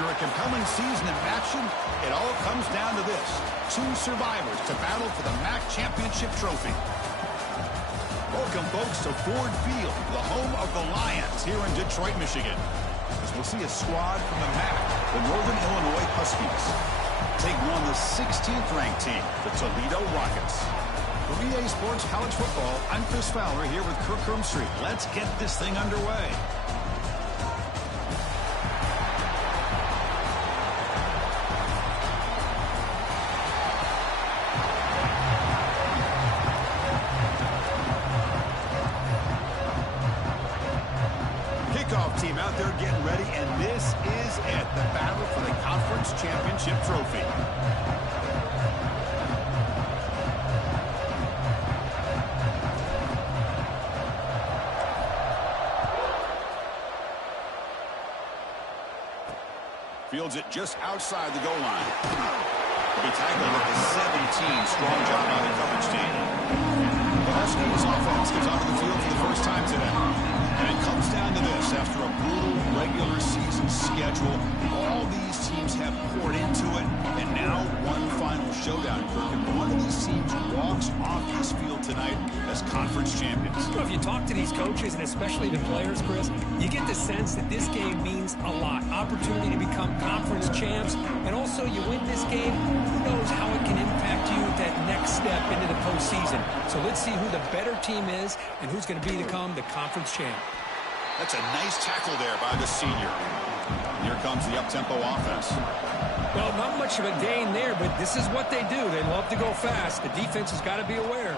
After a compelling season of action, it all comes down to this. Two survivors to battle for the MAC championship trophy. Welcome, folks, to Ford Field, the home of the Lions here in Detroit, Michigan. As we'll see a squad from the MAC, the Northern Illinois Huskies, taking on the 16th-ranked team, the Toledo Rockets. For EA Sports College Football, I'm Chris Fowler here with Kirk Street. Let's get this thing underway. Kickoff team out there getting ready, and this is it, the battle for the conference championship trophy. Fields it just outside the goal line. He'll be tackled at the 17. Strong job by the coverage team. The Huskies offense gets onto the field for the first time today. And it comes down to this. After a brutal regular season schedule, all these teams have poured into it. And now one final showdown. And one of these teams walks off this field tonight as conference champions. You know, if you talk to these coaches, and especially the players, Chris, you get the sense that this game means a lot. Opportunity to become conference champs. And also, you win this game, who knows how it can impact you at that next step into the postseason. So let's see who the better team is and who's going to become the conference champ. That's a nice tackle there by the senior. Here comes the up-tempo offense. Well, not much of a gain there, but this is what they do. They love to go fast. The defense has got to be aware.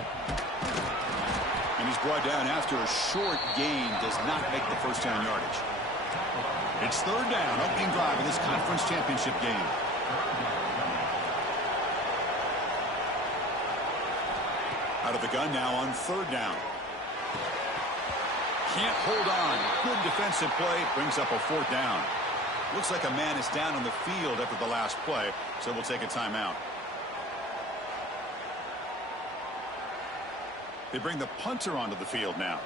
And he's brought down after a short gain, does not make the first down yardage. It's third down, opening drive in this conference championship game. Out of the gun now on third down. Can't hold on. Good defensive play. Brings up a fourth down. Looks like a man is down on the field after the last play, so we'll take a timeout. They bring the punter onto the field now.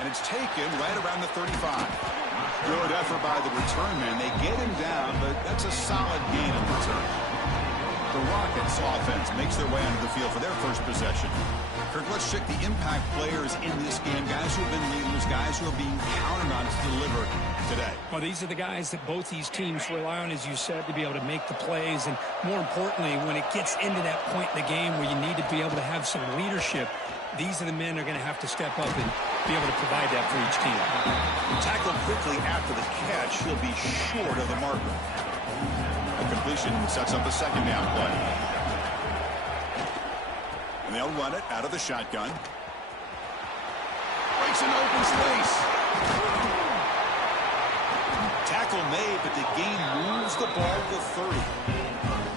And it's taken right around the 35. Good effort by the return man. They get him down, but that's a solid gain in return. The Rockets offense makes their way onto the field for their first possession. Kirk, let's check the impact players in this game. Guys who have been leaders, guys who are being counted on to deliver today. Well, these are the guys that both these teams rely on, as you said, to be able to make the plays. And more importantly, when it gets into that point in the game where you need to be able to have some leadership, these are the men who are going to have to step up and be able to provide that for each team. Tackled quickly after the catch. He'll be short of the marker. A completion sets up a second down play. And they'll run it out of the shotgun. Breaks an open space. Tackle made, but the gain moves the ball to 30.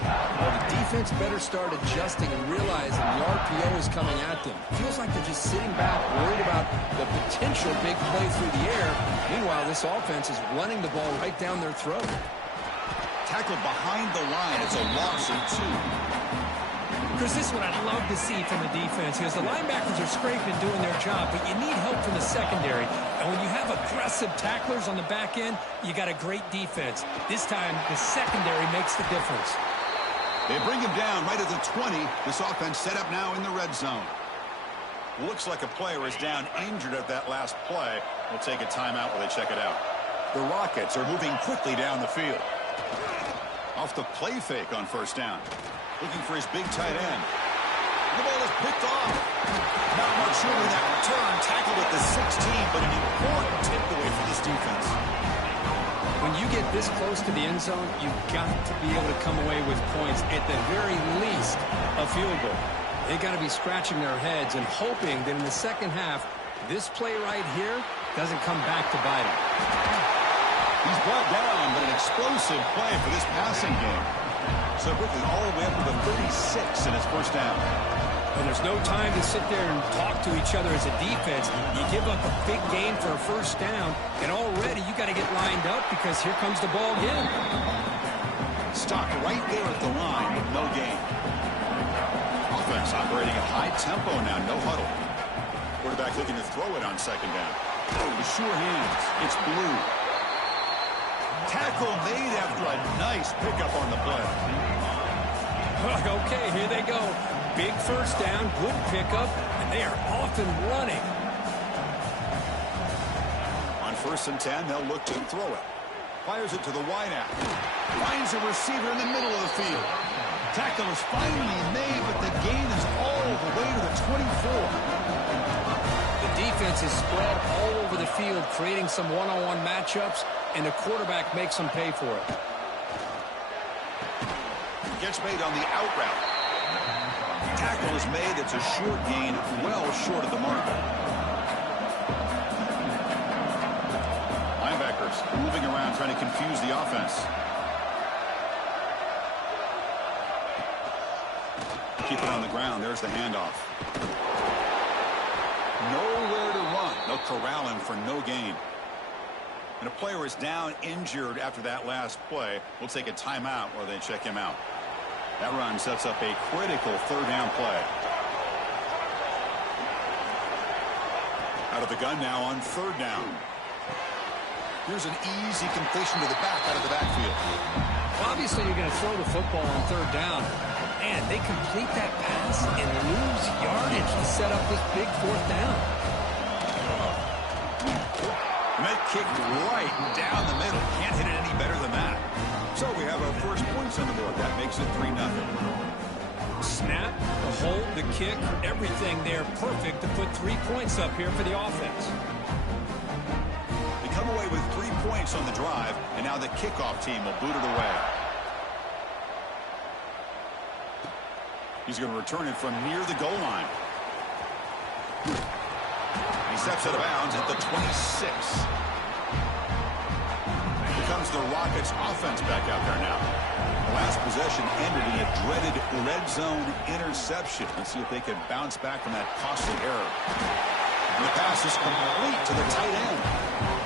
Well, the defense better start adjusting and realizing the RPO is coming at them. Feels like they're just sitting back, worried about the potential big play through the air. Meanwhile, this offense is running the ball right down their throat. Tackled behind the line. It's a loss of 2. Chris, this is what I'd love to see from the defense, because the linebackers are scraping, doing their job, but you need help from the secondary. And when you have aggressive tacklers on the back end, you got a great defense. This time, the secondary makes the difference. They bring him down right at the 20. This offense set up now in the red zone. Looks like a player is down injured at that last play. We'll take a timeout while they check it out. The Rockets are moving quickly down the field. Off the play fake on first down. Looking for his big tight end. The ball is picked off. Not much room in that return. Tackled at the 16, but an important takeaway for this defense. When you get this close to the end zone, you've got to be able to come away with points, at the very least, a field goal. They got to be scratching their heads and hoping that in the second half, this play right here doesn't come back to bite them. He's brought down, but an explosive play for this passing game. So quickly all the way up to the 36 in his first down. And there's no time to sit there and talk to each other as a defense. You give up a big gain for a first down, and already you got to get lined up because here comes the ball again. Stopped right there at the line with no gain. Offense operating at high tempo now, no huddle. Quarterback looking to throw it on second down. Oh, sure hands. It's Blue. Tackle made after a nice pickup on the play. Okay, here they go. Big first down, good pickup, and they are off and running. On 1st and 10, they'll look to throw it. Fires it to the wideout. Finds a receiver in the middle of the field. Tackle is finally made, but the gain is all the way to the 24. The defense is spread all over the field, creating some one-on-one matchups, and the quarterback makes them pay for it. Gets made on the out route. Tackle is made. It's a short gain, well short of the mark. Linebackers moving around, trying to confuse the offense. Keep it on the ground. There's the handoff. Nowhere to run. They'll corral him for no gain. And a player is down injured after that last play. We'll take a timeout while they check him out. That run sets up a critical 3rd down play. Out of the gun now on 3rd down. Here's an easy completion to the back out of the backfield. Well, obviously, you're going to throw the football on 3rd down. And they complete that pass and lose yardage to set up this big 4th down. Met kicked right down the middle. Can't hit it any better than that. So we have our first points on the board. That makes it 3-0. Snap, the hold, the kick, everything there perfect to put 3 points up here for the offense. They come away with 3 points on the drive, and now the kickoff team will boot it away. He's going to return it from near the goal line. He steps out of bounds at the 26. Here comes the Rockets offense back out there now. The last possession ended in a dreaded red zone interception. Let's see if they can bounce back from that costly error. And the pass is complete to the tight end.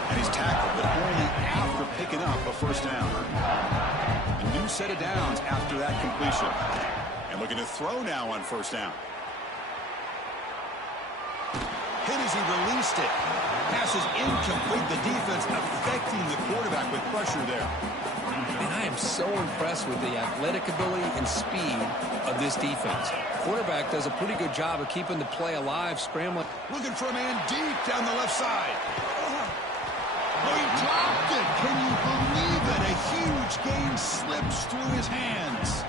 And he's tackled, but only after picking up a 1st down. A new set of downs after that completion. And looking to throw now on 1st down. Hit as he released it. Pass is incomplete. The defense affecting the quarterback with pressure there. And I am so impressed with the athletic ability and speed of this defense. Quarterback does a pretty good job of keeping the play alive, scrambling. Looking for a man deep down the left side. Oh, he dropped it. Can you believe it? A huge gain slips through his hands.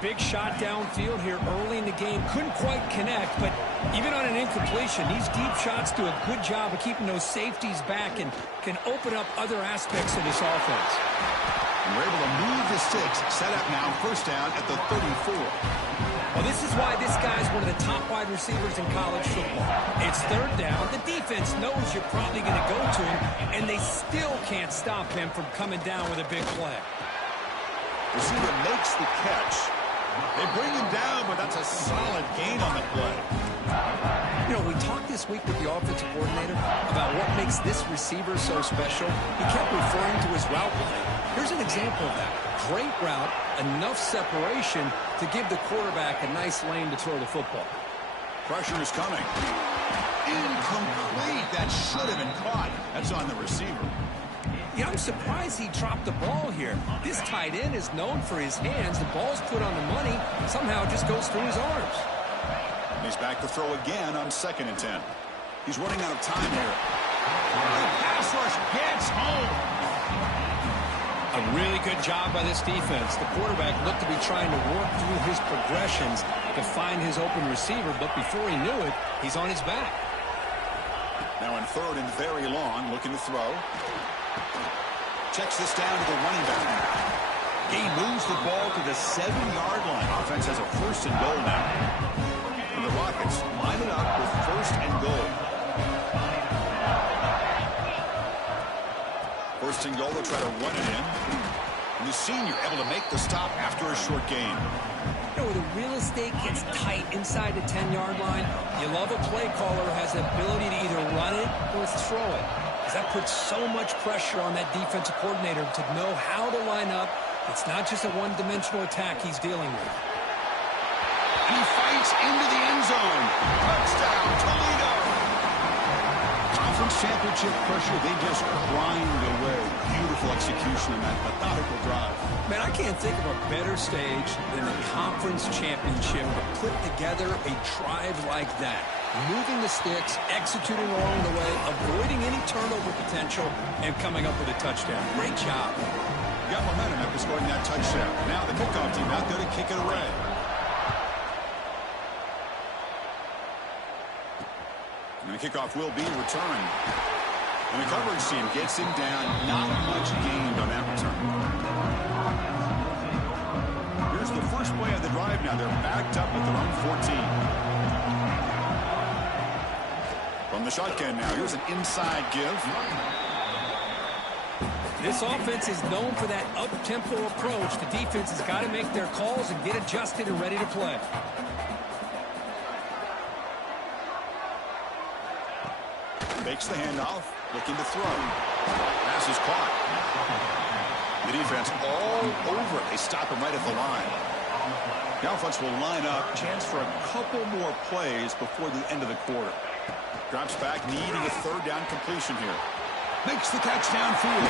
Big shot downfield here early in the game. Couldn't quite connect, but even on an incompletion, these deep shots do a good job of keeping those safeties back and can open up other aspects of this offense. And we're able to move the sticks. Set up now, 1st down at the 34. Well, this is why this guy's one of the top wide receivers in college football. It's 3rd down. The defense knows you're probably going to go to him, and they still can't stop him from coming down with a big play. Receiver makes the catch. They bring him down, but that's a solid gain on the play. You know, we talked this week with the offensive coordinator about what makes this receiver so special. He kept referring to his route running. Here's an example of that. Great route, enough separation to give the quarterback a nice lane to throw the football. Pressure is coming. Incomplete. That should have been caught. That's on the receiver. Yeah, I'm surprised he dropped the ball here. This tight end is known for his hands. The ball's put on the money. Somehow it just goes through his arms. And he's back to throw again on 2nd and 10. He's running out of time here. The pass rush gets home. A really good job by this defense. The quarterback looked to be trying to work through his progressions to find his open receiver, but before he knew it, he's on his back. Now in 3rd and very long, looking to throw. Checks this down to the running back. He moves the ball to the 7-yard line. Offense has a 1st and goal now. And the Rockets line it up with 1st and goal. 1st and goal, they'll try to run it in. And the senior able to make the stop after a short gain. You know, when the real estate gets tight inside the 10-yard line, you love a play caller who has the ability to either run it or throw it. That puts so much pressure on that defensive coordinator to know how to line up. It's not just a one-dimensional attack he's dealing with. And he fights into the end zone. Touchdown, Toledo. Conference championship pressure, they just grind away. Beautiful execution on that methodical drive. Man, I can't think of a better stage than the conference championship to put together a drive like that. Moving the sticks, executing along the way, avoiding any turnover potential, and coming up with a touchdown. Great job. Got momentum after scoring that touchdown. Now the kickoff team out there to kick it away. And the kickoff will be returned. And the coverage team gets him down. Not much gained on that return. Here's the first play of the drive now. They're backed up at their own 14. From the shotgun now, here's an inside give. This offense is known for that up-tempo approach. The defense has got to make their calls and get adjusted and ready to play. Makes the handoff, looking to throw. Pass is caught. The defense all over it. They stop him right at the line. The offense will line up. Chance for a couple more plays before the end of the quarter. Drops back, needing a third down completion here. Makes the catch downfield.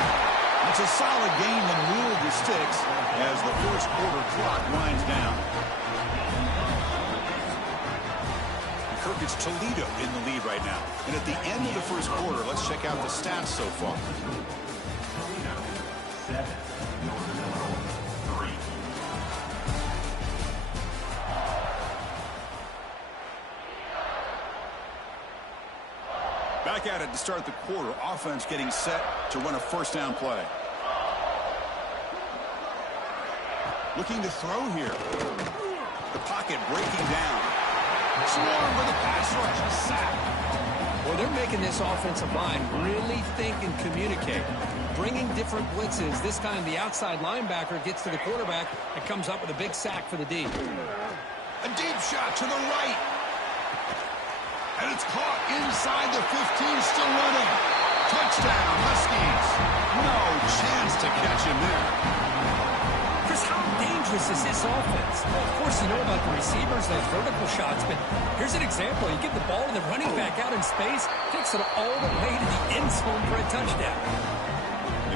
That's a solid gain in the middle of the sticks as the first quarter clock winds down. It's Toledo in the lead right now. And at the end of the first quarter, let's check out the stats so far. 7-3. Back at it to start the quarter. Offense getting set to run a first down play. Looking to throw here. The pocket breaking down. Swarm for the pass rush. A sack. Well, they're making this offensive line really think and communicate. Bringing different blitzes. This time the outside linebacker gets to the quarterback and comes up with a big sack for the D. A deep shot to the right. And it's caught inside the 15, still running. Touchdown, Huskies. No chance to catch him there. Chris, how dangerous is this offense? Well, of course, you know about the receivers, those vertical shots, but here's an example. You get the ball to the running back out in space, takes it all the way to the end zone for a touchdown.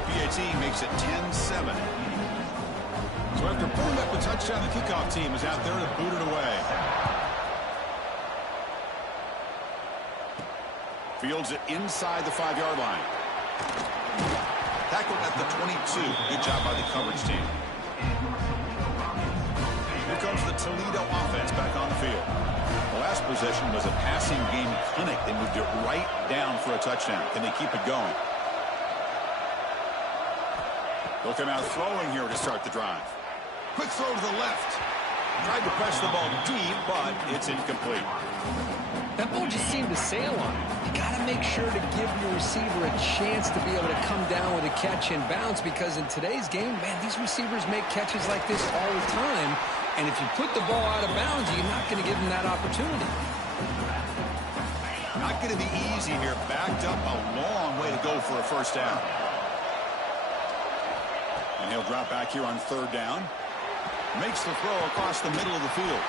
The PAT makes it 10-7. So after pulling up the touchdown, the kickoff team is out there to boot it away. Fields it inside the 5-yard line. Tackled at the 22. Good job by the coverage team. Here comes the Toledo offense back on the field. The last possession was a passing game clinic. They moved it right down for a touchdown. Can they keep it going? They'll come out throwing here to start the drive. Quick throw to the left. Tried to press the ball deep, but it's incomplete. That ball just seemed to sail on him. You got to make sure to give your receiver a chance to be able to come down with a catch and bounce, because in today's game, man, these receivers make catches like this all the time. And if you put the ball out of bounds, you're not going to give them that opportunity. Not going to be easy here. Backed up a long way to go for a first down. And he'll drop back here on third down. Makes the throw across the middle of the field.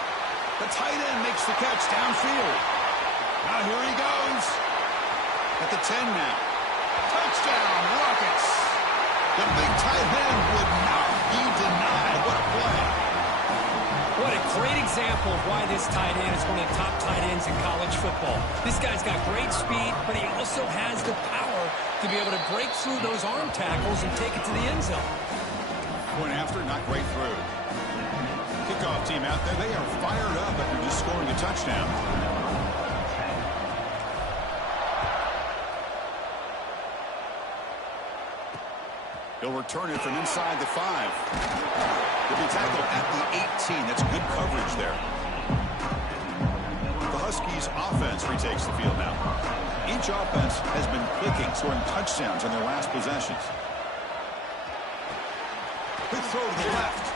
The tight end makes the catch downfield. Now here he goes. At the 10 now. Touchdown, Rockets. The big tight end would not be denied. What a play. What a great example of why this tight end is one of the top tight ends in college football. This guy's got great speed, but he also has the power to be able to break through those arm tackles and take it to the end zone. Point after, not great through. Kickoff team out there, they are fired up after just scoring a touchdown. He'll return it from inside the 5. He'll be tackled at the 18. That's good coverage there. The Huskies offense retakes the field now. Each offense has been clicking, scoring touchdowns in their last possessions. Quick throw to the left.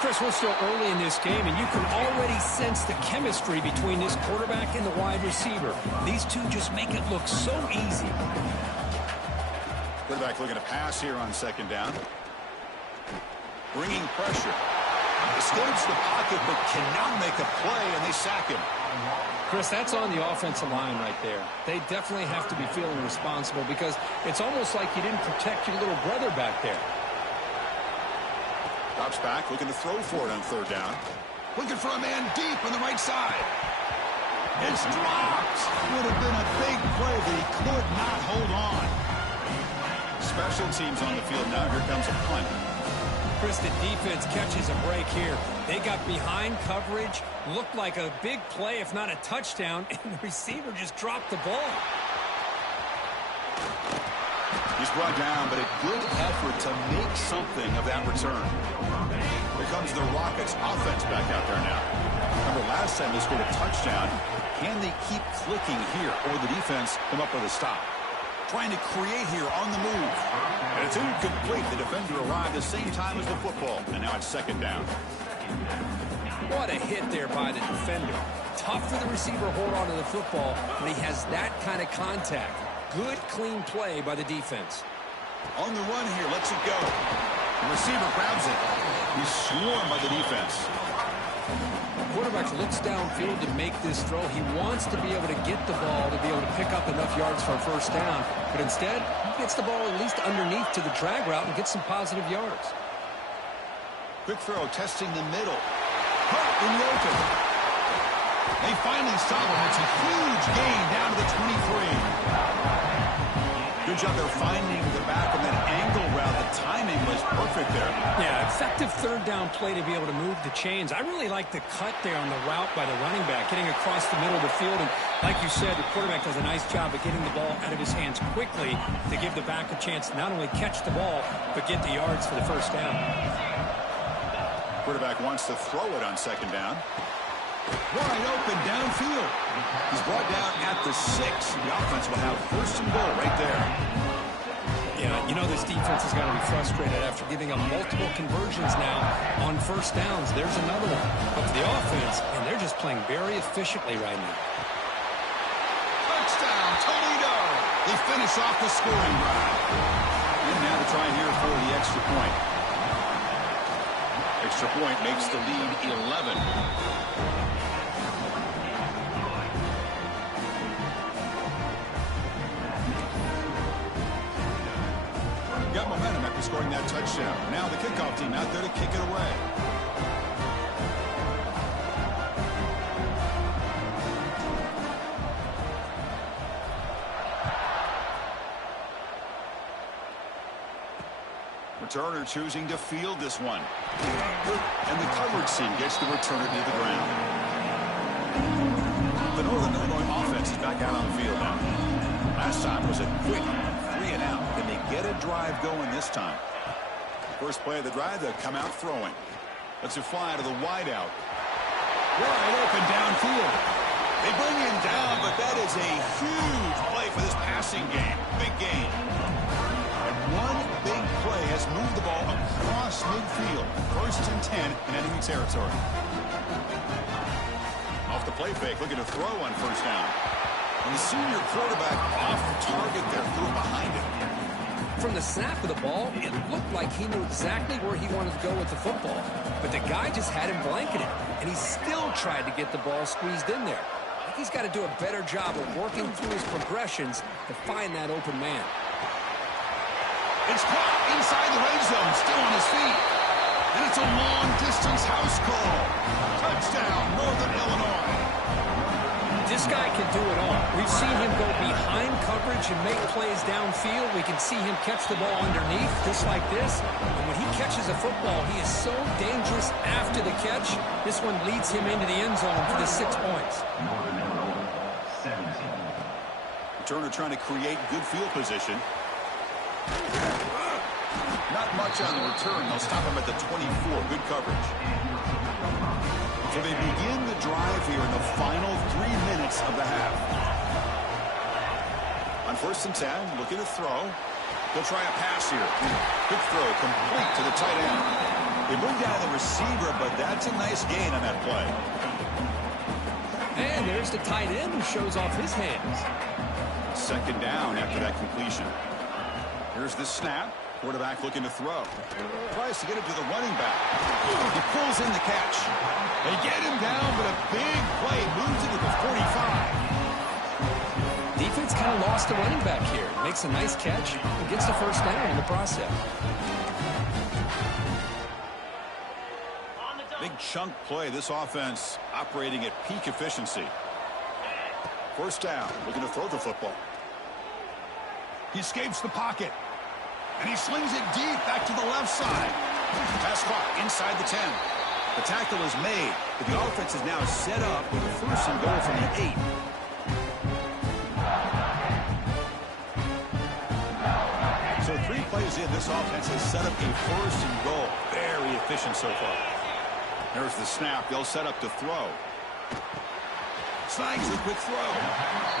Chris, we're still early in this game, and you can already sense the chemistry between this quarterback and the wide receiver. These two just make it look so easy. Quarterback looking to pass here on second down. Bringing pressure. Escapes the pocket, but cannot make a play, and they sack him. Chris, that's on the offensive line right there. They definitely have to be feeling responsible because it's almost like you didn't protect your little brother back there. Drops back, looking to throw for it on third down. Looking for a man deep on the right side. It's dropped. Would have been a big play, but he could not hold on. Special teams on the field now. Here comes a punt. Chris, the defense catches a break here. They got behind coverage, looked like a big play, if not a touchdown, and the receiver just dropped the ball. He's brought down, but a good effort to make something of that return. Here comes the Rockets offense back out there now. Remember last time they scored a touchdown. Can they keep clicking here, or the defense come up with a stop? Trying to create here on the move. And it's incomplete. The defender arrived the same time as the football. And now it's second down. What a hit there by the defender. Tough for the receiver to hold on to the football when he has that kind of contact. Good, clean play by the defense. On the run here, lets it go. The receiver grabs it. He's swarmed by the defense. Quarterback looks downfield to make this throw. He wants to be able to get the ball to be able to pick up enough yards for a first down. But instead, he gets the ball at least underneath to the drag route and gets some positive yards. Quick throw, testing the middle. Hurt in the open. They finally stop him. It's a huge gain down to the 23. Good job there finding the back on that angle route. The timing was perfect there. Yeah, effective third down play to be able to move the chains. I really like the cut there on the route by the running back, getting across the middle of the field. And like you said, the quarterback does a nice job of getting the ball out of his hands quickly to give the back a chance to not only catch the ball, but get the yards for the first down. Quarterback wants to throw it on second down. Wide open downfield. He's brought down at the 6. The offense will have first and goal right there. Yeah, you know this defense has got to be frustrated after giving up multiple conversions now on first downs. There's another one. But for the offense, and they're just playing very efficiently right now. Touchdown, Toledo. They finish off the scoring drive. And now to try here for the extra point. Extra point makes the lead 11. Got momentum after scoring that touchdown. Now the kickoff team out there to kick it away. Returner choosing to field this one. And the coverage team gets the returner near the ground. The Northern Illinois offense is back out on the field now. Last time was a quick 3-and-out. Can they get a drive going this time? First play of the drive, they'll come out throwing. Let's it fly to the wideout. Wide open downfield. They bring him down, but that is a huge play for this passing game. Big gain. And one big play has moved the ball across midfield. First and 10 in enemy territory. Off the play fake, looking to throw on first down. And the senior quarterback off target there, threw it behind him. From the snap of the ball, it looked like he knew exactly where he wanted to go with the football. But the guy just had him blanketed, and he still tried to get the ball squeezed in there. I think he's got to do a better job of working through his progressions to find that open man. It's caught inside the red zone, still on his feet. And it's a long-distance house call. Touchdown, Northern Illinois. This guy can do it all. We've seen him go behind coverage and make plays downfield. We can see him catch the ball underneath, just like this. And when he catches a football, he is so dangerous after the catch. This one leads him into the end zone for the 6 points. Turner trying to create good field position. Not much on the return. They'll stop him at the 24. Good coverage. So they begin the drive here in the final 3 minutes of the half. On first and 10, looking to throw. They'll try a pass here. Quick throw, complete to the tight end. They bring down the receiver, but that's a nice gain on that play. And there's the tight end who shows off his hands. Second down after that completion. Here's the snap. Quarterback looking to throw. Tries to get it to the running back. He pulls in the catch. They get him down, but a big play moves it to the 45. Defense kind of lost the running back here. Makes a nice catch and gets the first down in the process. Big chunk play. This offense operating at peak efficiency. First down. Looking to throw the football. He escapes the pocket. And he slings it deep back to the left side. Pass caught inside the 10. The tackle is made, but the offense is now set up with a first and goal from the 8. So 3 plays in, this offense has set up a first and goal. Very efficient so far. There's the snap. They'll set up to throw. Snags the quick throw.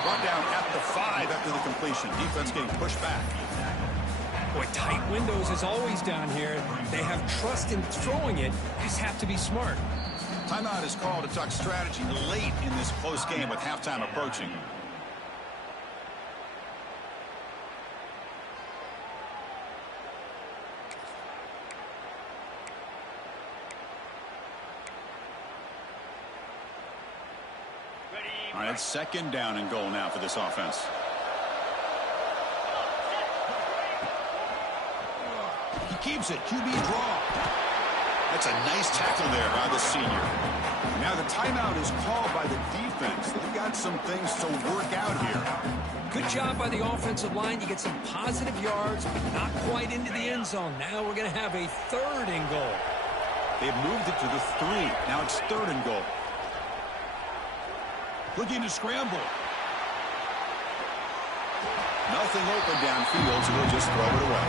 Brought down at the 5 after the completion. Defense getting pushed back. Boy, tight windows is always down here. They have trust in throwing it. Just have to be smart. Timeout is called to talk strategy late in this close game with halftime approaching. All right, it's second down and goal now for this offense. He keeps it. QB draw. That's a nice tackle there by the senior. Now the timeout is called by the defense. They've got some things to work out here. Good job by the offensive line. You get some positive yards, but not quite into the end zone. Now we're going to have a third and goal. They've moved it to the 3. Now it's third and goal. Looking to scramble. Nothing open downfield, so they'll just throw it away.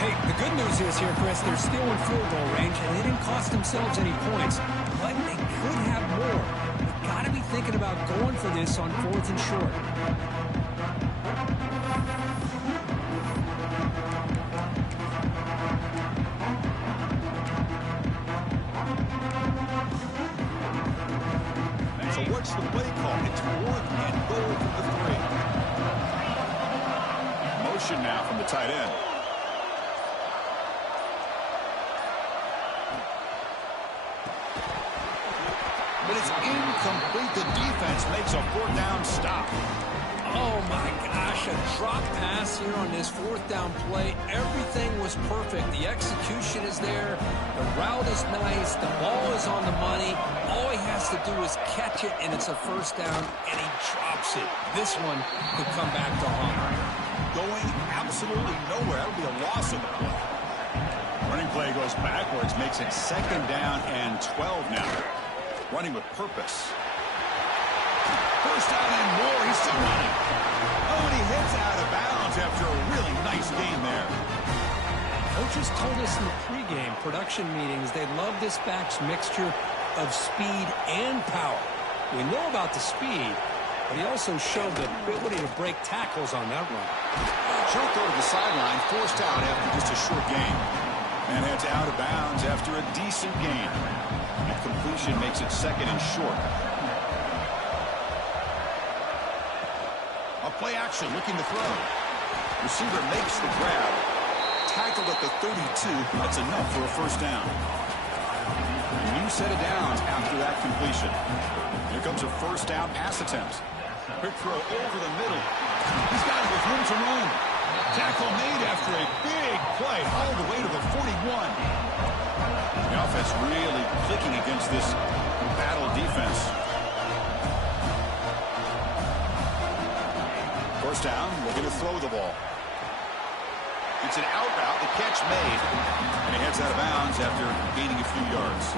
Hey, the good news is here, Chris, they're still in field goal range, and they didn't cost themselves any points, but they could have more. You've got to be thinking about going for this on 4th and short. So what's the play call? It's 4th and goal from the 3. Motion now from the tight end. But it's incomplete. The defense makes a 4th down stop. Oh, my gosh, a drop pass here on this 4th down play. Everything was perfect. The execution is there. The route is nice. The ball is on the money. All he has to do is catch it, and it's a first down, and he drops it. This one could come back to haunt him. Going absolutely nowhere. That would be a loss of the play. Running play goes backwards, makes it second down and 12 now. Running with purpose. First down and more. He's still running. Oh, and he hits out of bounds after a really nice game there. Coaches told us in the pregame production meetings they love this back's mixture of speed and power. We know about the speed, but he also showed the ability to break tackles on that run. Short throw to the sideline, forced out after just a short gain. And heads out of bounds after a decent gain. And completion makes it second and short. A play action, looking to throw. Receiver makes the grab. Tackled at the 32. That's enough for a first down. A new set of downs after that completion. Here comes a first down pass attempt. Quick throw over the middle. He's got it with room to roam. Tackle made after a big play all the way to the 41. The offense really clicking against this battle defense. First down, looking to throw the ball. It's an out route, the catch made, and he heads out of bounds after gaining a few yards.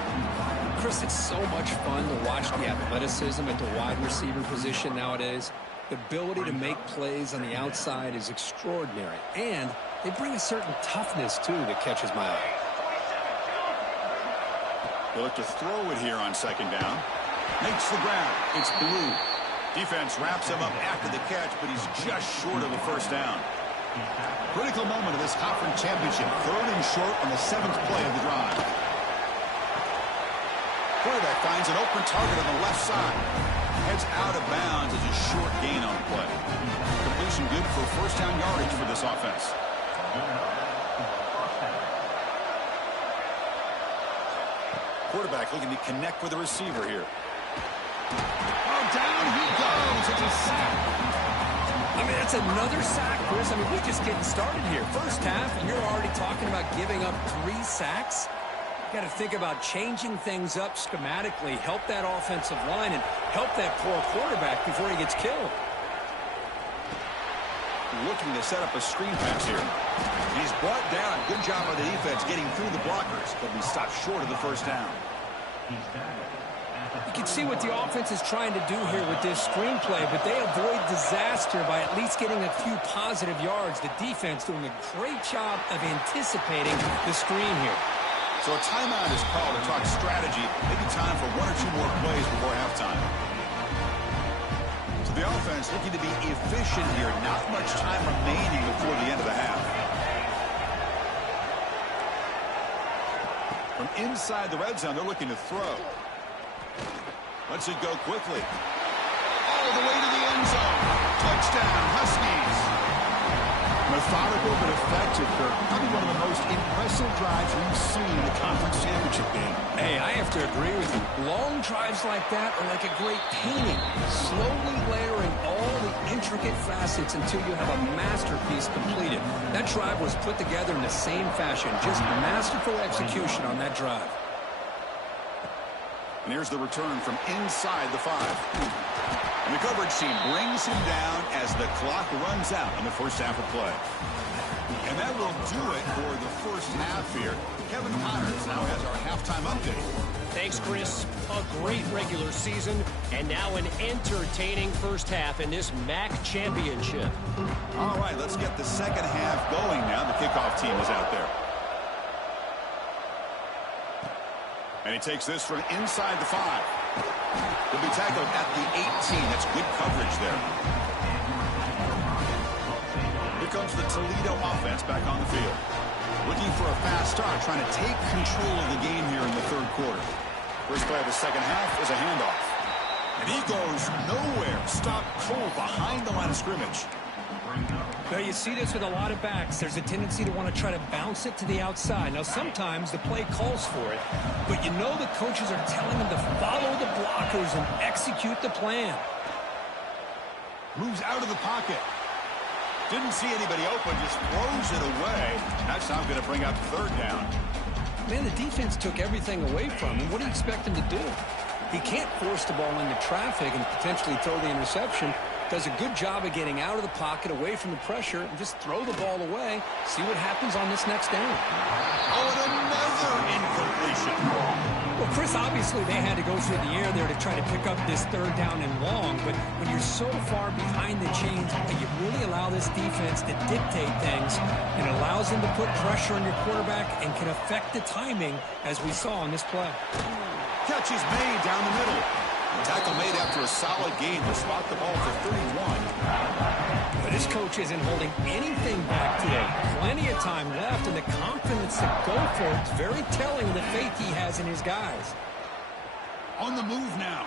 Chris, it's so much fun to watch the athleticism at the wide receiver position nowadays. The ability to make plays on the outside is extraordinary, and they bring a certain toughness, too, that catches my eye. They'll look to throw it here on second down. Makes the grab. It's Blue. Defense wraps him up after the catch, but he's just short of a first down. Critical moment of this conference championship. Third and short on the 7th play of the drive. Quarterback finds an open target on the left side. Heads out of bounds as a short gain on the play. Completion good for first down yardage for this offense. Quarterback looking to connect with the receiver here. Oh, down he goes. It's a sack. I mean, that's another sack, Chris. I mean, we're just getting started here. First half, and you're already talking about giving up 3 sacks. You got to think about changing things up schematically, help that offensive line, and help that poor quarterback before he gets killed. Looking to set up a screen pass here. He's brought down. Good job by the defense getting through the blockers, but he stopped short of the first down. You can see what the offense is trying to do here with this screenplay, but they avoid disaster by at least getting a few positive yards. The defense doing a great job of anticipating the screen here. So a timeout is called to talk strategy. Maybe time for 1 or 2 more plays before halftime. So the offense looking to be efficient here. Not much time remaining before the end of the half. From inside the red zone, they're looking to throw. Lets it go quickly. All the way to the end zone. Touchdown, Huskies. Methodical but effective, Kirk. Probably one of the most impressive drives we've seen in the conference championship game. Hey, I have to agree with you. Long drives like that are like a great painting. Slowly layering all the intricate facets until you have a masterpiece completed. That drive was put together in the same fashion. Just masterful execution on that drive. And here's the return from inside the 5. And the coverage team brings him down as the clock runs out in the first half of play. And that will do it for the first half here. Kevin Connors now has our halftime update. Thanks, Chris. A great regular season, and now an entertaining first half in this MAC championship. All right, let's get the second half going now. The kickoff team is out there. And he takes this from inside the 5. He'll be tackled at the 18. That's good coverage there. Here comes the Toledo offense back on the field. Looking for a fast start, trying to take control of the game here in the third quarter. First play of the second half is a handoff. And he goes nowhere. Stopped cold behind the line of scrimmage. Now, you see this with a lot of backs. There's a tendency to want to try to bounce it to the outside. Now, sometimes the play calls for it, but you know the coaches are telling them to follow the blockers and execute the plan. Moves out of the pocket. Didn't see anybody open, just throws it away. That's now going to bring up third down. Man, the defense took everything away from him. What do you expect him to do? He can't force the ball into traffic and potentially throw the interception. Does a good job of getting out of the pocket, away from the pressure, and just throw the ball away. See what happens on this next down. Oh, and another incompletion. Well, Chris, obviously they had to go through the air there to try to pick up this third down and long, but when you're so far behind the chains, you really allow this defense to dictate things, and it allows them to put pressure on your quarterback and can affect the timing, as we saw on this play. Catch is made down the middle. Tackle made after a solid game to spot the ball for 31. But this coach isn't holding anything back today. Plenty of time left, and the confidence to go for it is very telling of the faith he has in his guys. On the move now.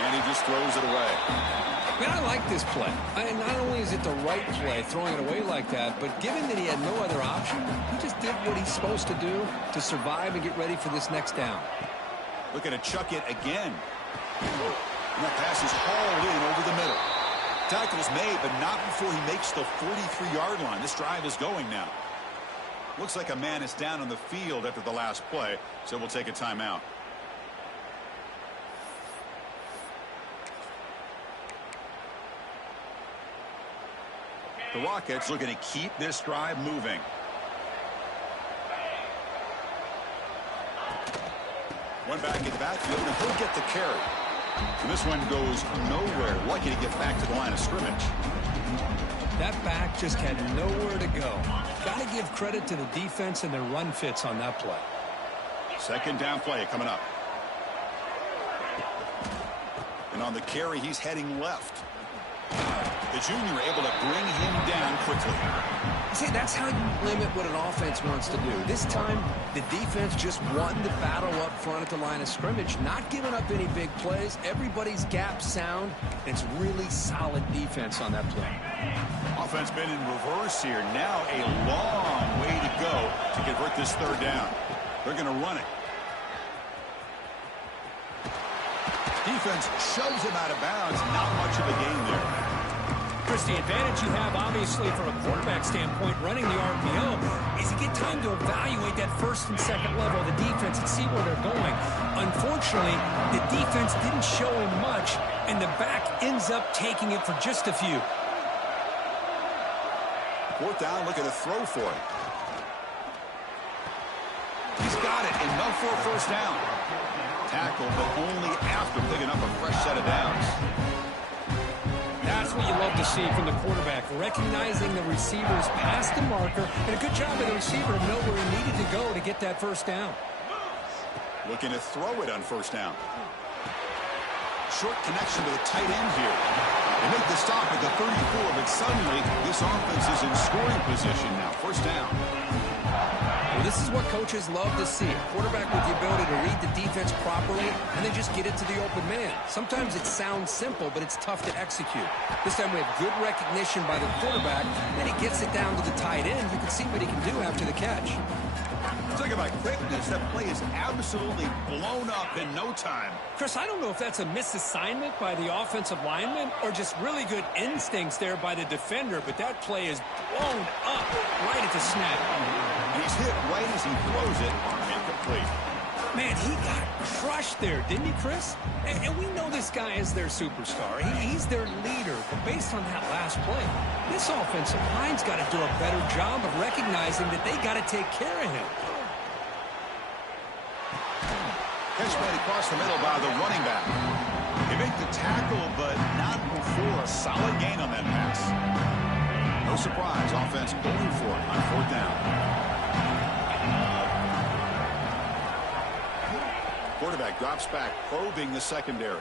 And he just throws it away. Man, I like this play. Not only is it the right play, throwing it away like that, but given that he had no other option, he just did what he's supposed to do to survive and get ready for this next down. Looking to chuck it again. And that pass is hauled in over the middle. Tackle's made, but not before he makes the 43-yard line. This drive is going now. Looks like a man is down on the field after the last play, so we'll take a timeout. The Rockets looking to keep this drive moving. One back in the backfield, and he'll get the carry. And this one goes nowhere. Lucky to get back to the line of scrimmage. That back just had nowhere to go. Got to give credit to the defense and their run fits on that play. Second down play coming up. And on the carry, he's heading left. The junior able to bring him down quickly. See, that's how you limit what an offense wants to do. This time, the defense just won the battle up front at the line of scrimmage, not giving up any big plays. Everybody's gap sound. It's really solid defense on that play. Offense been in reverse here. Now a long way to go to convert this third down. They're going to run it. Defense shoves him out of bounds. Not much of a gain there. Chris, the advantage you have, obviously, from a quarterback standpoint, running the RPO, is you get time to evaluate that first and second level of the defense and see where they're going. Unfortunately, the defense didn't show him much, and the back ends up taking it for just a few. Fourth down, look at a throw for it. He's got it, enough for a first down. Tackle, but only after picking up a fresh set of downs. That's what you love to see from the quarterback, recognizing the receiver's past the marker, and a good job by the receiver to know where he needed to go to get that first down. Looking to throw it on first down. Short connection to the tight end here. They make the stop at the 34, but suddenly this offense is in scoring position now. First down. Well, this is what coaches love to see. A quarterback with the ability to read the defense properly and then just get it to the open man. Sometimes it sounds simple, but it's tough to execute. This time we have good recognition by the quarterback, and he gets it down to the tight end. You can see what he can do after the catch. Talk about quickness. That play is absolutely blown up in no time. Chris, I don't know if that's a misassignment by the offensive lineman or just really good instincts there by the defender, but that play is blown up right at the snap. He's hit right as he throws it. Incomplete. Man, he got crushed there, didn't he, Chris? And we know this guy is their superstar. He's their leader. But based on that last play, this offensive line's got to do a better job of recognizing that they got to take care of him. Catch made across the middle by the running back. They make the tackle, but not before a solid gain on that pass. No surprise, offense going for it on fourth down. Quarterback drops back, probing the secondary.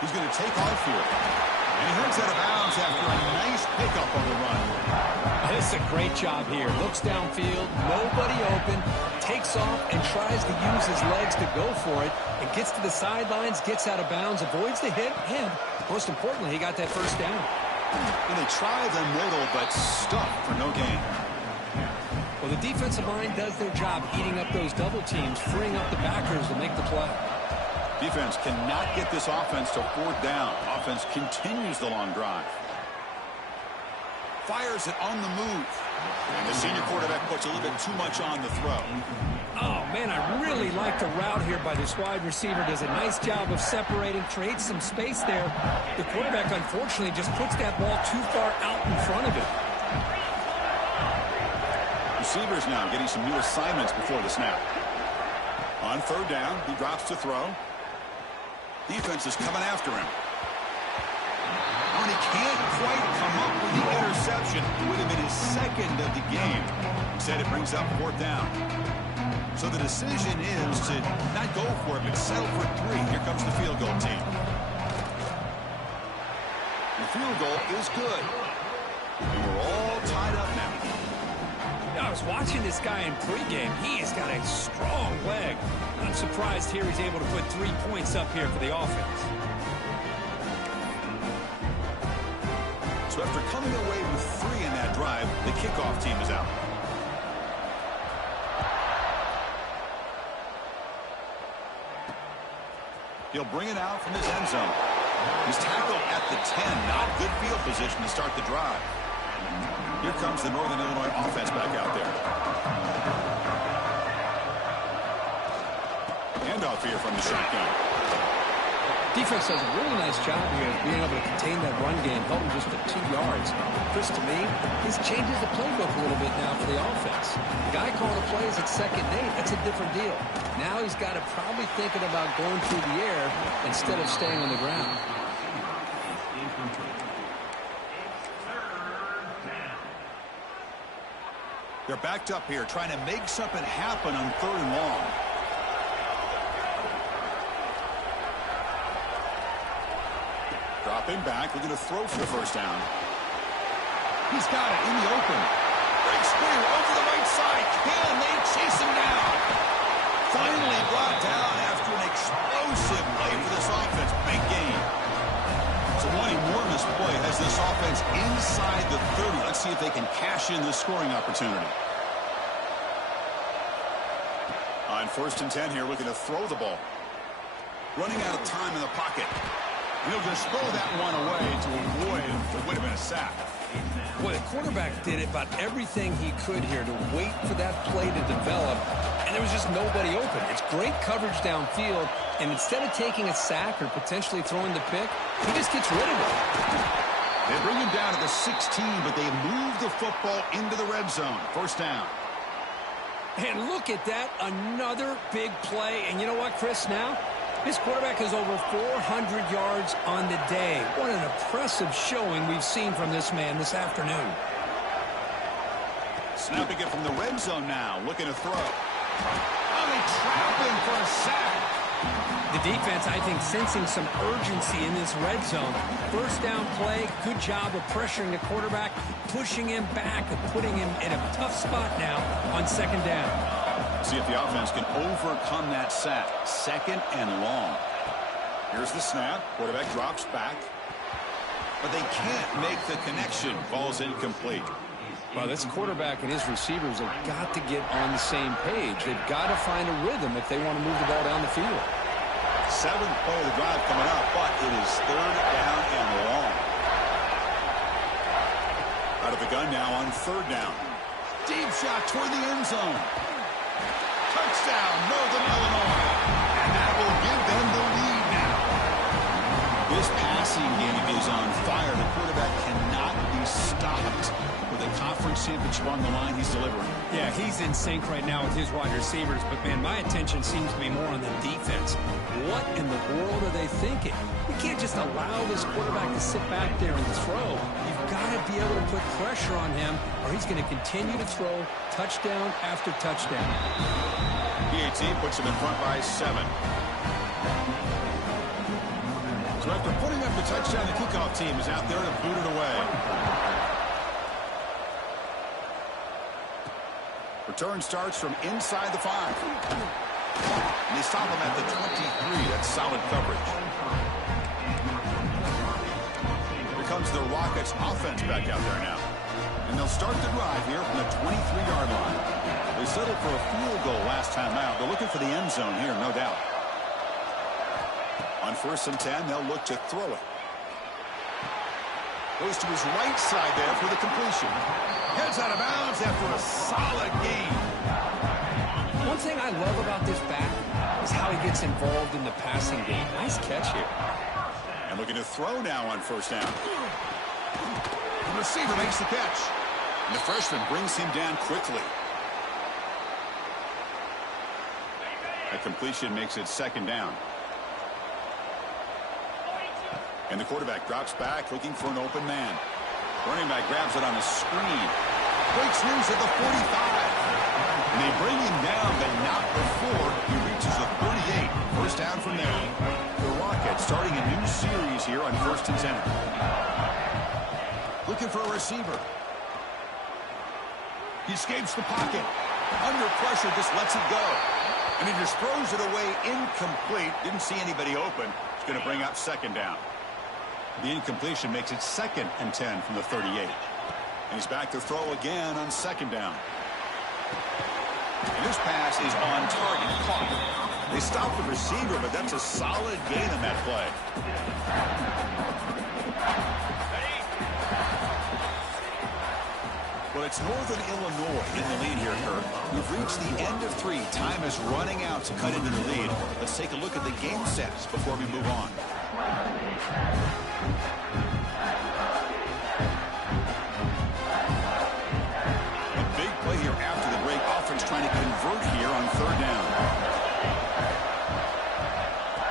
He's going to take off here. And he heads out of bounds after a nice pickup on the run. This is a great job here. Looks downfield, nobody open, takes off and tries to use his legs to go for it, and gets to the sidelines, gets out of bounds, avoids the hit, and most importantly, he got that first down. And they try the middle, but stuck for no gain. Well, the defensive line does their job eating up those double teams, freeing up the backers to make the play. Defense cannot get this offense to fourth down. Offense continues the long drive. Fires it on the move. And the senior quarterback puts a little bit too much on the throw. Oh, man, I really like the route here by this wide receiver. Does a nice job of separating, creates some space there. The quarterback, unfortunately, just puts that ball too far out in front of him. Receivers now getting some new assignments before the snap. On third down, he drops to throw. Defense is coming after him. And he can't quite come up with the interception. It would have been his second of the game. Instead, it brings up fourth down. So the decision is to not go for it, but settle for 3. Here comes the field goal team. The field goal is good. And we're all tied up now. I was watching this guy in pregame. He has got a strong leg. I'm surprised here he's able to put 3 points up here for the offense. So after coming away with 3 in that drive, the kickoff team is out. He'll bring it out from his end zone. He's tackled at the 10. Not good field position to start the drive. Here comes the Northern Illinois offense back out there. Handoff here from the shotgun. Defense does a really nice job here of being able to contain that run game, held him just at 2 yards. Chris, to me, this changes the playbook a little bit now for the offense. The guy calling the plays at 2nd and 8, that's a different deal. Now he's got to probably thinking about going through the air instead of staying on the ground. They're backed up here, trying to make something happen on 3rd and long. Dropping back, looking to throw for the first down. He's got it in the open. Breaks clear over the right side. Can they chase him down? Finally brought down after an explosive play for this offense. Big game. So one enormous play has this offense inside the 30. Let's see if they can cash in this scoring opportunity. On 1st and 10 here, looking to throw the ball. Running out of time in the pocket. And he'll just throw that one away to avoid what would have been a sack. Boy, the quarterback did about everything he could here to wait for that play to develop, and there was just nobody open. It's great coverage downfield, and instead of taking a sack or potentially throwing the pick, he just gets rid of it. They bring him down to the 16, but they move the football into the red zone. 1st down. And look at that, another big play. And you know what, Chris, now? This quarterback has over 400 yards on the day. What an impressive showing we've seen from this man this afternoon. Snapping it from the red zone now, looking to throw. Oh, they trap him for a sack. The defense, I think, sensing some urgency in this red zone. 1st down play, good job of pressuring the quarterback, pushing him back and putting him in a tough spot now on 2nd down. See if the offense can overcome that sack. 2nd and long. Here's the snap. Quarterback drops back. But they can't make the connection. Ball's incomplete. Well, this quarterback and his receivers have got to get on the same page. They've got to find a rhythm if they want to move the ball down the field. 7th play of the drive coming up, but it is 3rd down and long. Out of the gun now on 3rd down. Deep shot toward the end zone. Touchdown, Northern Illinois. And that will give them the lead now. This passing game is on fire. The quarterback cannot be stopped. With a conference championship on the line, he's delivering. Yeah, he's in sync right now with his wide receivers, but, man, my attention seems to be more on the defense. What in the world are they thinking? We can't just allow this quarterback to sit back there and throw. You've got to be able to put pressure on him, or he's going to continue to throw touchdown after touchdown. PAT puts him in front by 7. So after putting up the touchdown, the kickoff team is out there to boot it away. Return starts from inside the 5. And they stop him at the 23. That's solid coverage. Here comes the Rockets offense back out there now. And they'll start the drive here from the 23-yard line. They settled for a field goal last time out. They're looking for the end zone here, no doubt. On 1st and 10, they'll look to throw it. Goes to his right side there for the completion. Heads out of bounds after a solid game. One thing I love about this back is how he gets involved in the passing game. Nice catch here. And looking to throw now on 1st down. The receiver makes the catch. And the freshman brings him down quickly. That completion makes it 2nd down. And the quarterback drops back looking for an open man. Running back grabs it on a screen. Breaks loose at the 45. And they bring him down, but not before he reaches the 38. 1st down from there. The Rockets starting a new series here on 1st and 10. Looking for a receiver. He escapes the pocket. Under pressure, just lets it go. And he just throws it away incomplete. Didn't see anybody open. It's going to bring up 2nd down. The incompletion makes it 2nd and 10 from the 38. And he's back to throw again on 2nd down. And this pass is on target. Caught. They stop the receiver, but that's a solid gain on that play. Well, it's Northern Illinois in the lead here, Kirk. We've reached the end of 3. Time is running out to cut into the lead. Let's take a look at the game stats before we move on. A big play here after the break. Offense trying to convert here on 3rd down.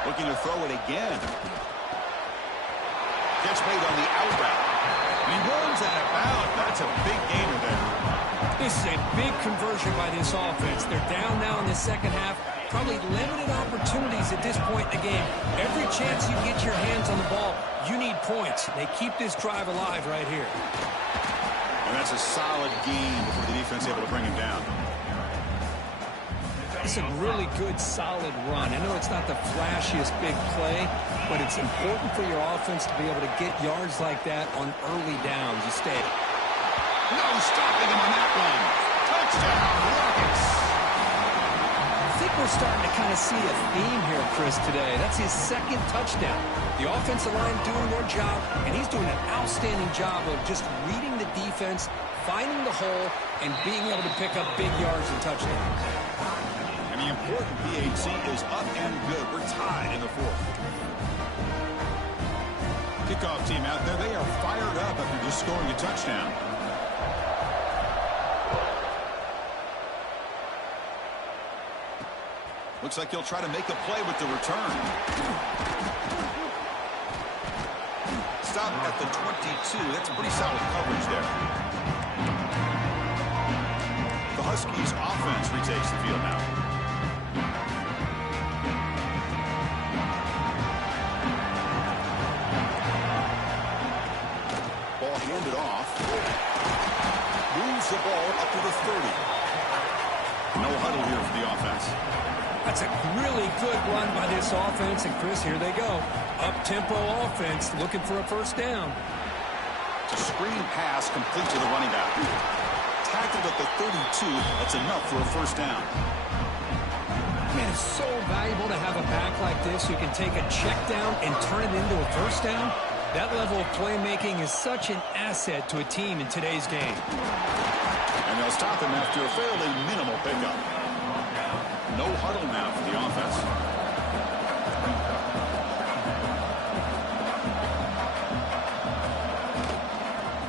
Looking to throw it again. Catch made on the out route. And he runs out of bounds. That's a big gainer there. This is a big conversion by this offense. They're down now in the 2nd half. Probably limited opportunities at this point in the game. Every chance you get your hands on the ball, you need points. They keep this drive alive right here. And that's a solid gain before the defense able to bring him down. It's a really good, solid run. I know it's not the flashiest big play, but it's important for your offense to be able to get yards like that on early downs. You stay. No stopping him on that one. Touchdown, Rockets. I think we're starting to kind of see a theme here, Chris, today. That's his second touchdown. The offensive line doing their job, and he's doing an outstanding job of just reading the defense, finding the hole, and being able to pick up big yards and touchdowns. And the important PAT is up and good. We're tied in the fourth. Kickoff team out there. They are fired up after just scoring a touchdown. Looks like he'll try to make a play with the return. Stop at the 22. That's pretty solid coverage there. The Huskies offense retakes the field now. Ball handed off. Moves the ball up to the 30. No huddle here for the offense. That's a really good run by this offense. And, Chris, here they go. Up-tempo offense looking for a first down. It's a screen pass complete to the running back. Tackled at the 32. That's enough for a first down. Man, it's so valuable to have a back like this who can take a check down and turn it into a first down. That level of playmaking is such an asset to a team in today's game. And they'll stop him after a fairly minimal pickup. No huddle now for the offense.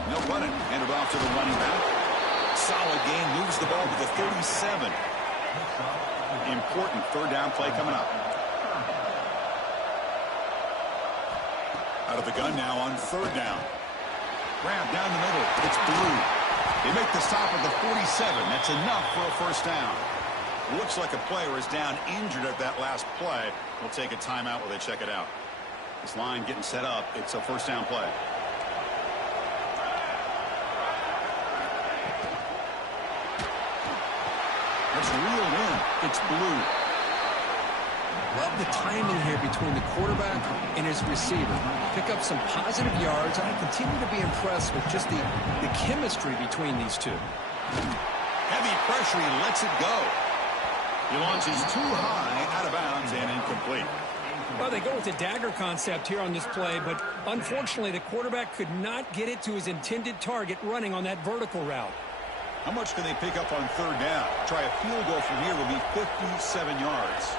No running. Handed off to the running back. Solid gain. Moves the ball to the 37. Important third down play coming up. Out of the gun now on third down. Grab down the middle. It's Blue. They make the stop at the 47. That's enough for a first down. Looks like a player is down injured at that last play. We'll take a timeout while they check it out. This line getting set up. It's a first down play. It's reeled in. It's Blue. Love the timing here between the quarterback and his receiver. Pick up some positive yards, and I continue to be impressed with just the chemistry between these two. Heavy pressure. He lets it go. He launches too high, out of bounds, and incomplete. Well, they go with the dagger concept here on this play, but unfortunately the quarterback could not get it to his intended target running on that vertical route. How much can they pick up on third down? Try a field goal from here will be 57 yards.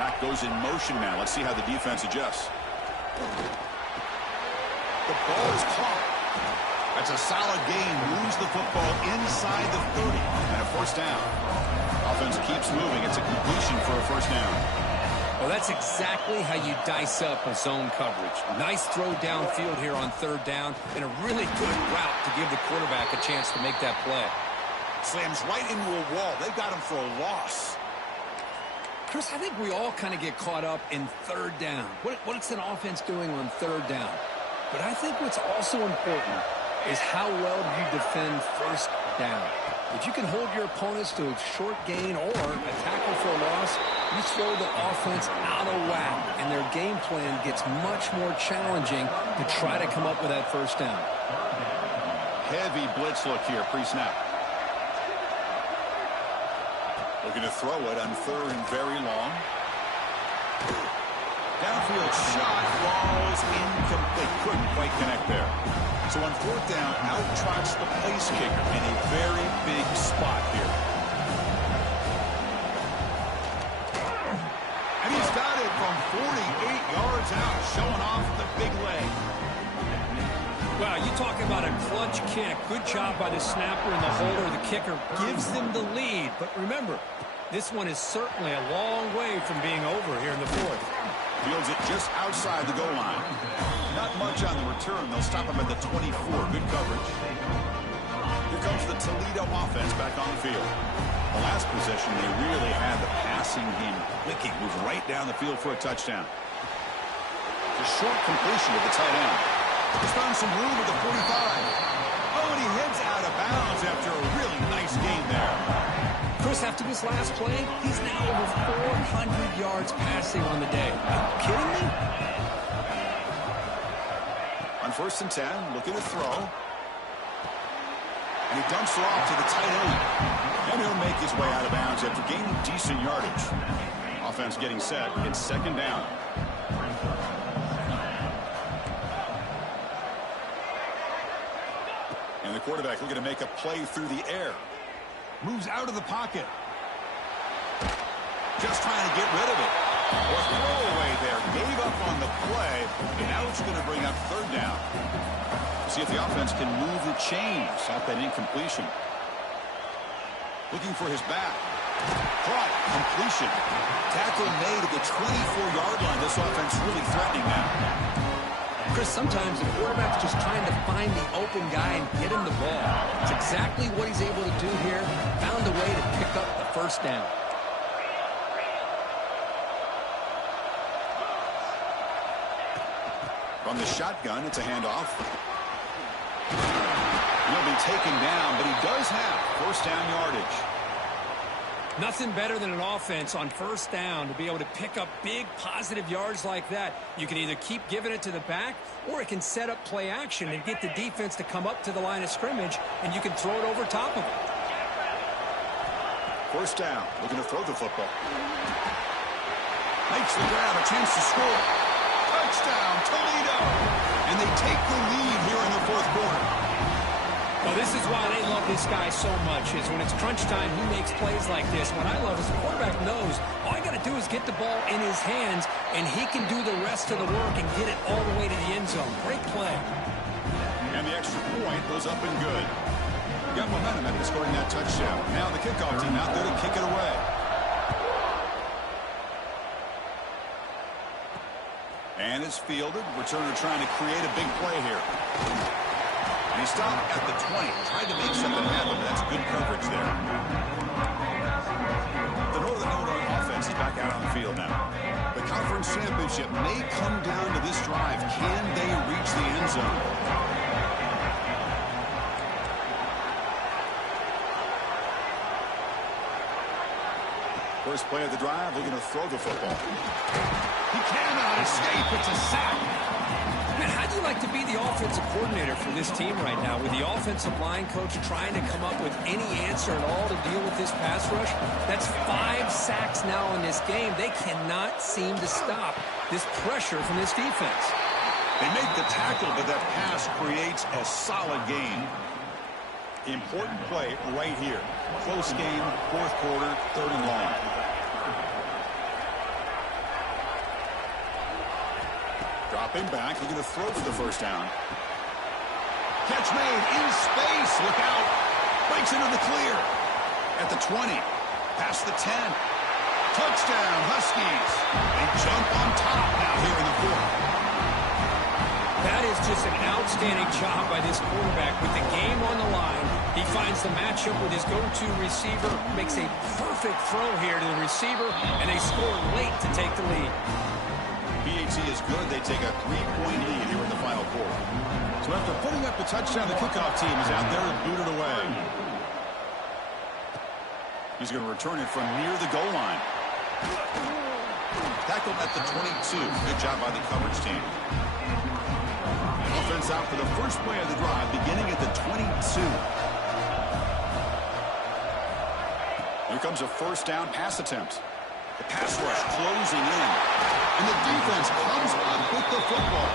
Back goes in motion now. Let's see how the defense adjusts. The ball is caught. That's a solid gain. Moves the football inside the 30 and a first down. Offense keeps moving. It's a completion for a first down. Well, that's exactly how you dice up a zone coverage. Nice throw downfield here on third down and a really good route to give the quarterback a chance to make that play. Slams right into a wall. They got him for a loss. Chris, I think we all kind of get caught up in third down. What's an offense doing on third down? But I think what's also important is how well you defend first down. If you can hold your opponents to a short gain or a tackle for a loss, you throw the offense out of whack, and their game plan gets much more challenging to try to come up with that first down. Heavy blitz look here, pre-snap. Looking to throw it on third and very long. Downfield shot falls incomplete. Couldn't quite connect there. So on fourth down, out trots the place kicker in a very big spot here. And he's got it from 48 yards out, showing off the big leg. Wow, you talk about a clutch kick. Good job by the snapper and the holder. The kicker gives them the lead. But remember, this one is certainly a long way from being over here in the fourth. Fields it just outside the goal line. Not much on the return. They'll stop him at the 24. Good coverage. Here comes the Toledo offense back on the field. The last possession, they really had the passing game clicking. Moved right down the field for a touchdown. A short completion to the tight end. Just found some room at the 45. bounds after a really nice game there. Chris, after this last play, he's now over 400 yards passing on the day. Are you kidding me? On 1st and 10, looking to throw. And he dumps it off to the tight end. And he'll make his way out of bounds after gaining decent yardage. Offense getting set. It's 2nd down. And the quarterback looking to make a play through the air. Moves out of the pocket. Just trying to get rid of it. Or throwaway there. Gave up on the play. And now it's going to bring up 3rd down. See if the offense can move the chains off that incompletion. Looking for his back. Caught. Completion. Tackle made at the 24-yard line. This offense really threatening now. Chris, sometimes the quarterback's just trying to find the open guy and get him the ball. It's exactly what he's able to do here. Found a way to pick up the 1st down. From the shotgun, it's a handoff. He'll be taken down, but he does have 1st down yardage. Nothing better than an offense on 1st down to be able to pick up big positive yards like that. You can either keep giving it to the back, or it can set up play action and get the defense to come up to the line of scrimmage, and you can throw it over top of it. 1st down, looking to throw the football. Makes the grab, a chance to score. Touchdown, Toledo! And they take the lead here in the 4th quarter. Well, this is why they love this guy so much, is when it's crunch time, he makes plays like this. What I love is the quarterback knows all I got to do is get the ball in his hands, and he can do the rest of the work and get it all the way to the end zone. Great play. And the extra point goes up and good. Got momentum after scoring that touchdown. Now the kickoff team out there to kick it away. And it's fielded. Returner trying to create a big play here. And he stopped at the 20. Tried to make something happen, but that's good coverage there. The Northern Illinois offense is back out on the field now. The conference championship may come down to this drive. Can they reach the end zone? First play of the drive, looking to throw the football. He cannot escape. It's a sack. Man, how do you like to be the offensive coordinator for this team right now, with the offensive line coach trying to come up with any answer at all to deal with this pass rush? That's 5 sacks now in this game. They cannot seem to stop this pressure from this defense. They make the tackle, but that pass creates a solid game. Important play right here. Close game, 4th quarter, 3rd and long. Dropping back, looking to throw for the 1st down. Catch made in space. Look out. Breaks into the clear. At the 20. Past the 10. Touchdown, Huskies. They jump on top now here in the 4th. That is just an outstanding job by this quarterback. With the game on the line, he finds the matchup with his go-to receiver, makes a perfect throw here to the receiver, and they score late to take the lead. BAT is good. They take a 3-point lead here in the final quarter. So after putting up the touchdown, the kickoff team is out there to boot it away. He's going to return it from near the goal line. Tackled at the 22. Good job by the coverage team. Offense out for the first play of the drive, beginning at the 22. Here comes a 1st down pass attempt. The pass rush closing in. And the defense comes up with the football.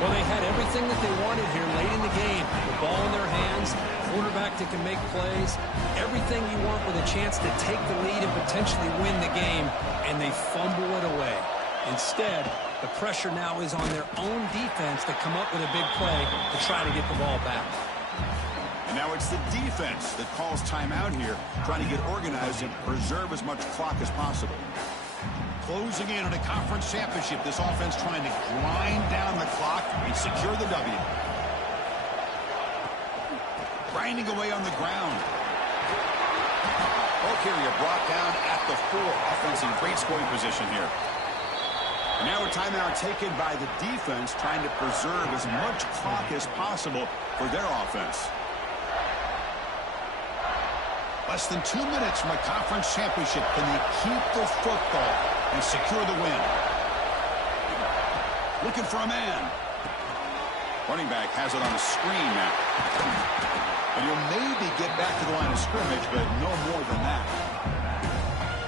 Well, they had everything that they wanted here late in the game. The ball in their hands, quarterback that can make plays, everything you want with a chance to take the lead and potentially win the game, and they fumble it away. Instead, the pressure now is on their own defense to come up with a big play to try to get the ball back. And now it's the defense that calls timeout here, trying to get organized and preserve as much clock as possible. Closing in on a conference championship, this offense trying to grind down the clock and secure the W. Grinding away on the ground. Ball carrier brought down at the 4. Offense in great scoring position here. And now a timeout taken by the defense, trying to preserve as much clock as possible for their offense. Less than 2 minutes from a conference championship. Can they keep the football and secure the win? Looking for a man. Running back has it on the screen now. And he'll maybe get back to the line of scrimmage, but no more than that.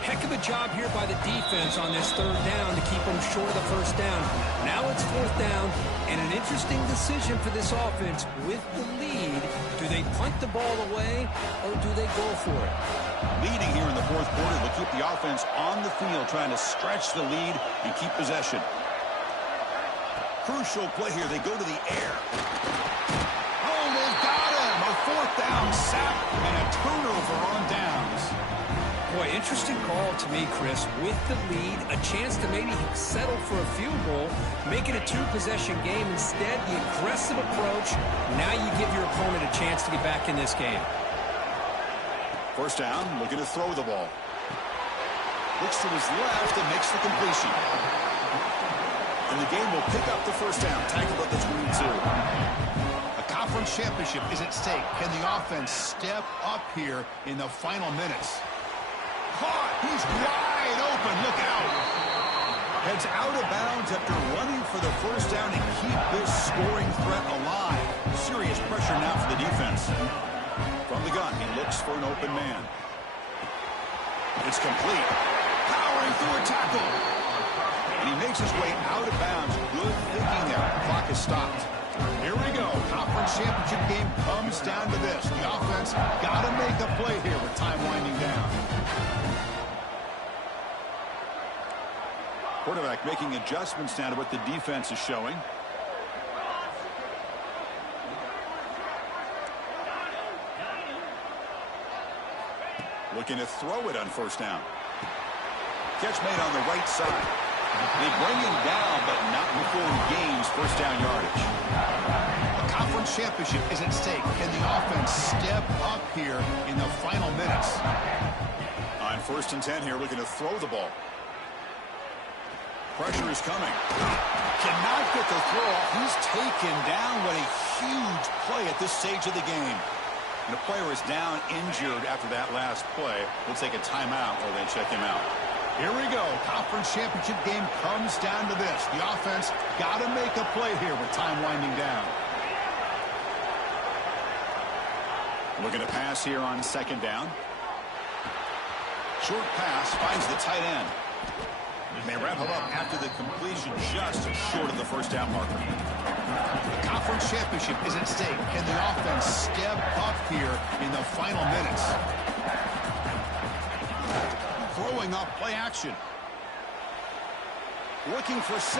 Heck of a job here by the defense on this third down to keep them short of the first down. Now it's fourth down, and an interesting decision for this offense. With the lead, do they punt the ball away, or do they go for it? Leading here in the fourth quarter will keep the offense on the field, trying to stretch the lead and keep possession. Crucial play here. They go to the air. Oh, they've got him. A fourth down sack and a turnover on downs. Boy, interesting call to me, Chris. With the lead, a chance to maybe settle for a field goal, make it a two-possession game. Instead, the aggressive approach. Now you give your opponent a chance to get back in this game. First down, looking to throw the ball. Looks to his left and makes the completion. And the game will pick up the first down. Tackled at the 22. A conference championship is at stake. Can the offense step up here in the final minutes? Caught. He's wide open. Look out. Heads out of bounds after running for the first down to keep this scoring threat alive. Serious pressure now for the defense. From the gun, he looks for an open man. It's complete. Powering through a tackle. And he makes his way out of bounds. Good thinking there. The clock is stopped. Here we go. Conference championship game comes down to this. The offense got to make a play here with time winding down. Quarterback making adjustments now to what the defense is showing. Looking to throw it on first down. Catch made on the right side. They bring him down, but not before he gains first down yardage. A conference championship is at stake. Can the offense step up here in the final minutes? On 1st and 10 here, looking to throw the ball. Pressure is coming. Cannot get the throw off. He's taken down. What a huge play at this stage of the game. And the player is down injured after that last play. We'll take a timeout while they check him out. Here we go. Conference championship game comes down to this. The offense got to make a play here with time winding down. Looking to pass here on 2nd down. Short pass finds the tight end. They wrap him up after the completion, just short of the first down marker. The conference championship is at stake. Can the offense step up here in the final minutes? Throwing up play action. Looking for 6.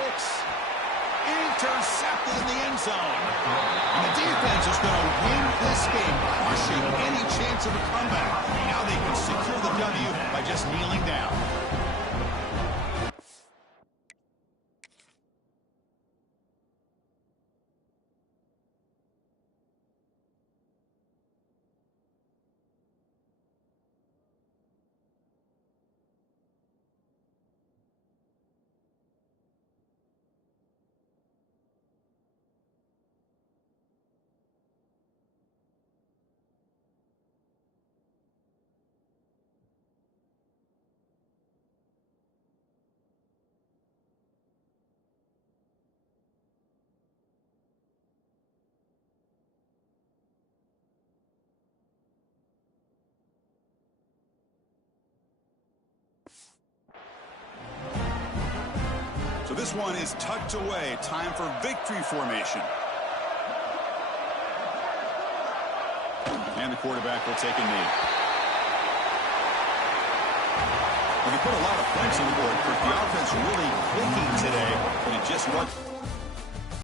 Intercepted in the end zone. And the defense is going to win this game, crushing any chance of a comeback. Now they can secure the W by just kneeling down. So this one is tucked away. Time for victory formation. And the quarterback will take a knee. Well, they put a lot of points on the board. The offense really clicking today, but it just wasn't.